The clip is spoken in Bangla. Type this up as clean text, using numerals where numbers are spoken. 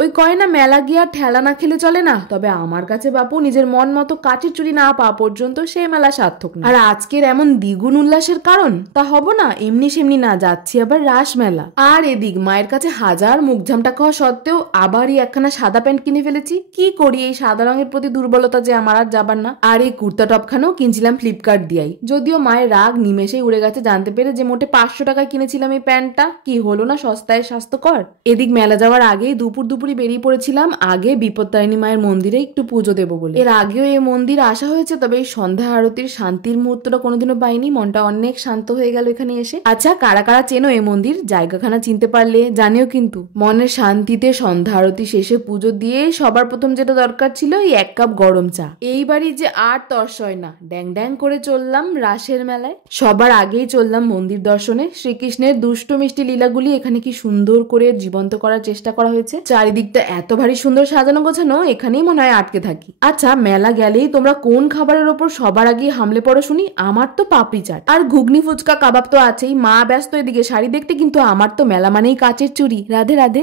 ওই কয় না মেলা গিয়া ঠেলা না খেলে চলে না, তবে আমার কাছে বাপু নিজের মন মতো কাঠের চুড়ি না পাওয়া পর্যন্ত সে মেলা সার্থক না। আর আজকের এমন দ্বিগুণ উল্লাসের কারণ তা হব না, এমনি সেমনি না, যাচ্ছি আবার রাস মেলা। আর এদিক মায়ের কাছে হাজার মুখঝামটা খাওয়া সত্ত্বেও আবারই একখানা সাদা প্যান্ট কিনে ফেলেছি। কি করি, এই সাদা রঙের প্রতি দুর্বলতা যে আমার আর যাবার না। আর এই কুর্তা টপখানাও কিনছিলাম ফ্লিপকার্ট দিয়াই, যদিও মায়ের রাগ নিমেষেই উড়ে গেছে জানতে পেরে যে মোটে 500 টাকায় কিনেছিলাম এই প্যান্টটা। কি হলো না সস্তায় স্বাস্থ্যকর। এদিক মেলা যাওয়ার আগেই দুপুরই বেরিয়ে পড়েছিলাম আগে বিপত্তারিণী মায়ের মন্দিরে একটু পুজো দেবো বলে। এর আগেও এই মন্দির আসা হয়েছে, তবে এই সন্ধ্যা আরতির শান্তির মুহূর্তটা কোনোদিনও পাইনি। মনটা অনেক শান্ত হয়ে গেল এখানে এসে। আচ্ছা, কারা কারা চেনো এই মন্দির, জায়গাখানা চিনতে পারলে জানিও কিন্তু। মনের শান্তিতে সন্ধ্যা আরতি শেষে পুজো দিয়ে সবার প্রথম যেটা দরকার ছিল এই 1 কাপ গরম চা। এইবারই যে আর তর্স হয় না, ড্যাং ড্যাং করে চললাম রাসের মেলায়। সবার আগেই চললাম মন্দির দর্শনে। শ্রীকৃষ্ণের দুষ্ট মিষ্টি লীলাগুলি এখানে কি সুন্দর করে জীবন্ত করার চেষ্টা করা হয়েছে। চারিদিকটা এত ভারী সুন্দর সাজানো গোছানো, এখানেই মনে হয় আটকে থাকি। আচ্ছা, মেলা গেলেই তোমরা কোন খাবারের ওপর সবার আগে হামলে পড়ো শুনি? আমার তো পাপড়ি চাট আর ঘুগনি ফুচকা কাবাব তো আছেই। মা ব্যস্ত এদিকে শাড়ি দেখতে, কিন্তু আমার তো মেলা মানেই কাচের চুড়ি। রাধে রাধে।